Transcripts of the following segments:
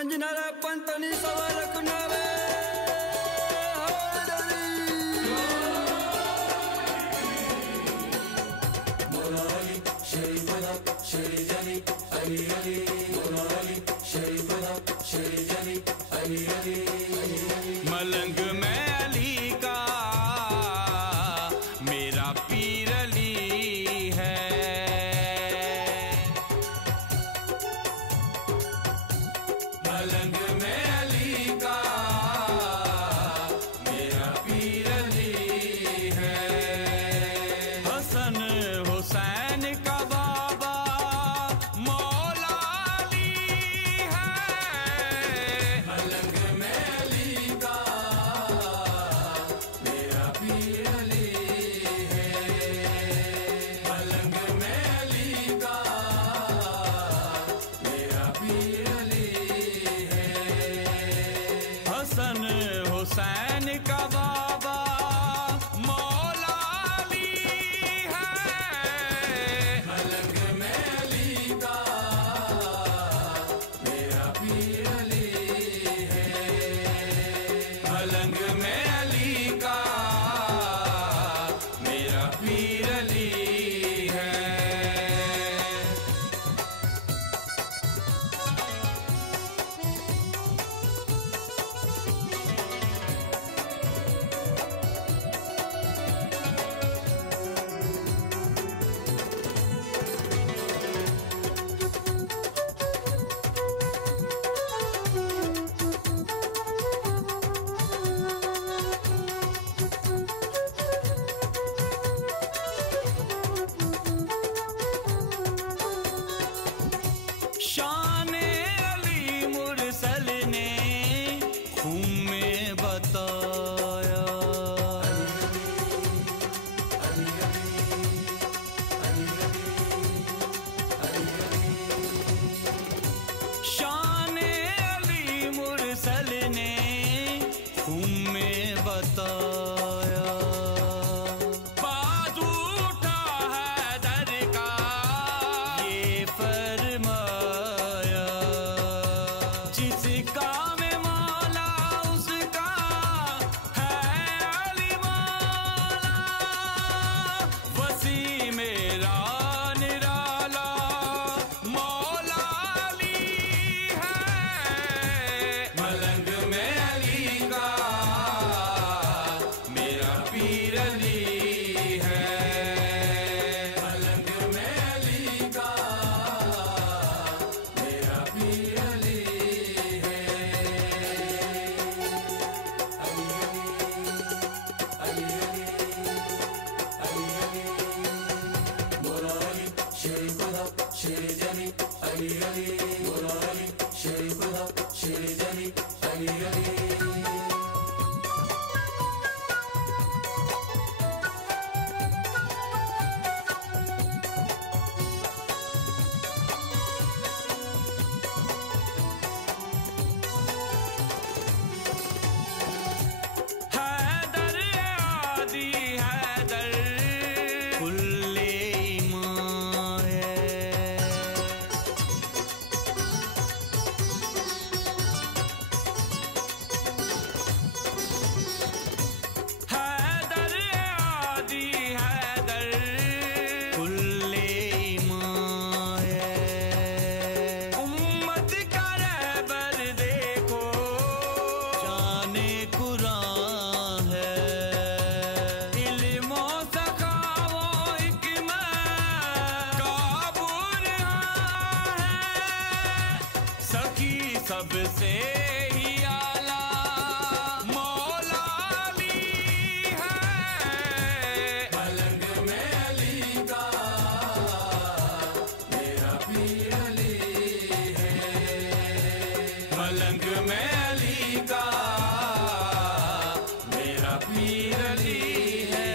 पंजनारे पंतनी सवा रखनारे मोराली शेरी बदा शेरी जरी अली अली मोराली शेरी बदा शेरी जरी अली अली मलंग में अली का मेरा पीर अली है। मलंग में अली का मेरा पीर अली है। हसन हुसैन का बाबा मौला अली है। मलंग में अली का मेरा पीर अली है। मलंग में अली का मेरा पीर अली है। हसन हुसैन का बाबा मौला अली है। मलंग में अली का मेरा पीर अली है। मलंग में अली का मेरा पीर अली है। शान अली मुरसल ने खून में बताया। शान अली मुरसल ने खून में बताया। बाजू उठा है दर का ये फरमाया। जिसका में मौला उसका है अली मौला। वसी मेरा निराला मौला अली है। मलंग में अली का मेरा पीर अली है। मलंग में अली का मेरा पीर अली है। अली अली अली अली मोराली शेरी बदा शेरी जरी अली अली मोराली शेरी बदा शेरी जरी अली अली हैदर आदि हैदर कुल्ले ईमान है। हैदर आदि हैदर कुल्ले ईमान है। उम्मत का रहबर देखो शाने कुरान है। इल्मो सखावो हिकमत का बुरहान है। सखी सबसे ही आला मौला अली है। मलंग में अली का मेरा पीर अली है। मलंग में अली का मेरा पीर अली है।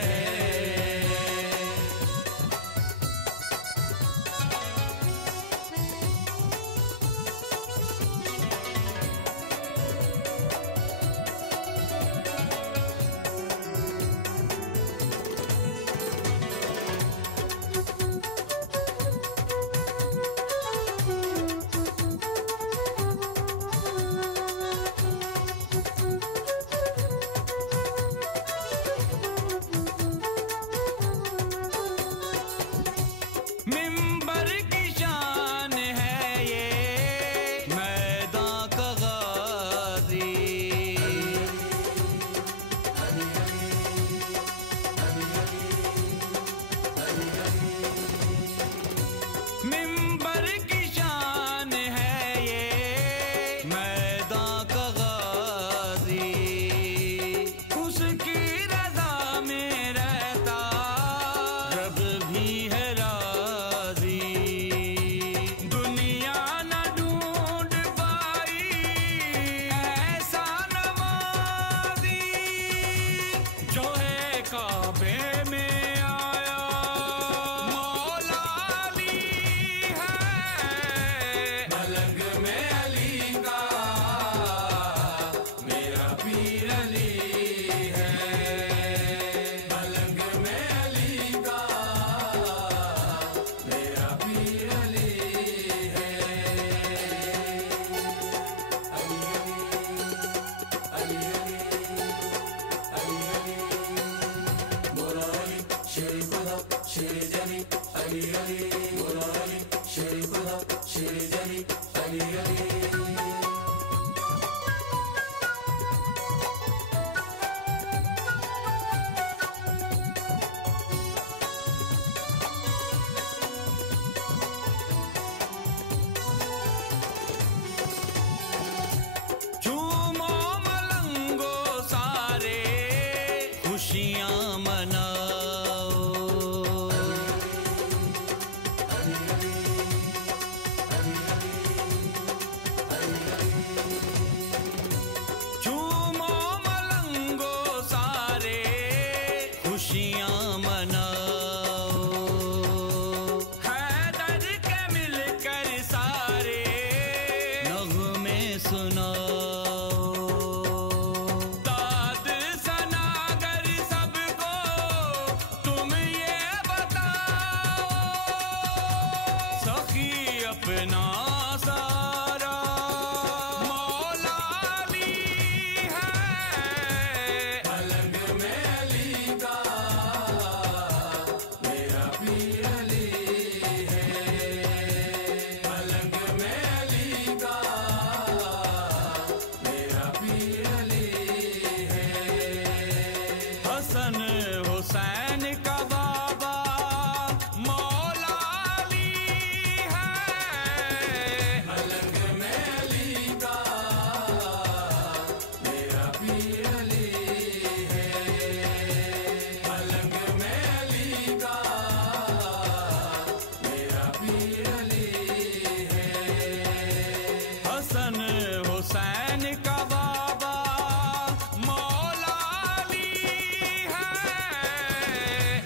सुनाओ। दाद सनागर सबको तुम ये बताओ, सखी अपना सारा मौला अली है। पलंग में अली का मेरा पीर अली है। पलंग में अली का मेरा पीर अली है। हसन हुसैन का बाबा मौला अली है। पलंग में अली का मेरा पीर अली है। पलंग में अली का मेरा पीर अली है। हसन हुसैन का बाबा मौला अली है।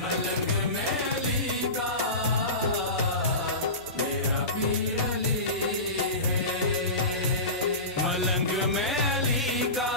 पलंग में अली का मेरा पीर अली है। मलंग में अली का